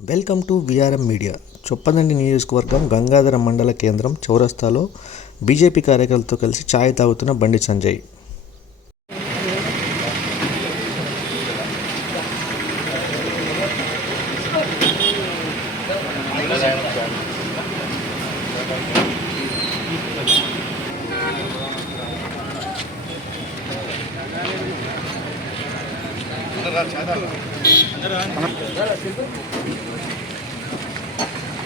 Welcome to VRM media Choppadandi నియోజకవర్గం గంగాధర మండల కేంద్రం చౌరస్తాలో బీజేపీ కార్యకర్తలతో కలిసి ఛాయ్ తాగుతున్న బండి సంజయ్.